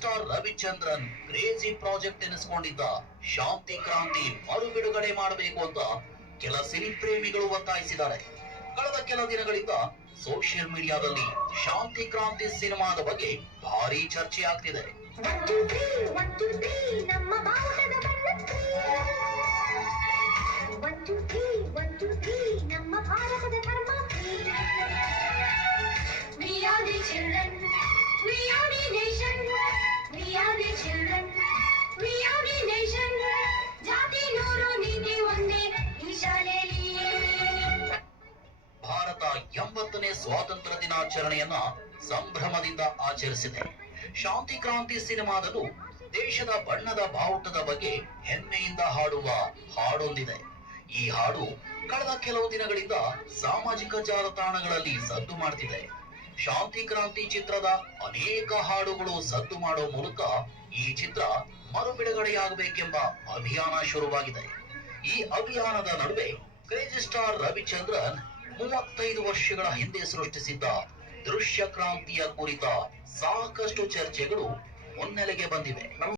Star Ravichandran crazy project ಎನಿಸಿಕೊಂಡಿದ್ದ ಶಾಂತಿ ಕ್ರಾಂತಿ ಮರು ಬಿಡುಗಡೆ ಮಾಡಬೇಕು ಅಂತ ಕೆಲ ಸಿನಿ ಪ್ರೇಮಿಗಳು ಒತ್ತಾಯಿಸಿದ್ದಾರೆ. ಕಳೆದ ಕೆಲ ದಿನಗಳಿಂದ ಸೋಷಿಯಲ್ ಮೀಡಿಯಾದಲ್ಲಿ ಶಾಂತಿ ಕ್ರಾಂತಿ ಸಿನಿಮಾದ ಬಗ್ಗೆ ಭಾರಿ ಚರ್ಚೆ ಆಗ್ತಿದೆ. ಭಾರತ 80ನೇ ಸ್ವಾತಂತ್ರ್ಯ ದಿನಾಚರಣೆಯನ್ನ ಸಂಭ್ರಮದಿಂದ ಆಚರಿಸಿದೆ. ಶಾಂತಿ ಕ್ರಾಂತಿ ಸಿನಿಮಾದಲ್ಲೂ ದೇಶದ ಬಣ್ಣದ ಬಾವುಟದ ಬಗ್ಗೆ ಹೆಮ್ಮೆಯಿಂದ ಹಾಡುವ ಹಾಡೊಂದಿದೆ. ಈ ಹಾಡು ಕಳೆದ ಕೆಲವು ದಿನಗಳಿಂದ ಸಾಮಾಜಿಕ ಜಾಲತಾಣಗಳಲ್ಲಿ ಸದ್ದು ಮಾಡ್ತಿದೆ. ಶಾಂತಿ ಕ್ರಾಂತಿ ಚಿತ್ರದ ಅನೇಕ ಹಾಡುಗಳು ಸದ್ದು ಮಾಡೋ ಮೂಲಕ ಈ ಚಿತ್ರ ಮರು ಬಿಡುಗಡೆಯಾಗಬೇಕೆಂಬ ಅಭಿಯಾನ ಶುರುವಾಗಿದೆ. ಈ ಅಭಿಯಾನದ ನಡುವೆ ಕ್ರೇಜಿ ಸ್ಟಾರ್ ರವಿಚಂದ್ರನ್ 35 ವರ್ಷಗಳ ಹಿಂದೆ ಸೃಷ್ಟಿಸಿದ್ದ ದೃಶ್ಯ ಕ್ರಾಂತಿಯ ಕುರಿತ ಸಾಕಷ್ಟು ಚರ್ಚೆಗಳು ಮುನ್ನೆಲೆಗೆ ಬಂದಿವೆ.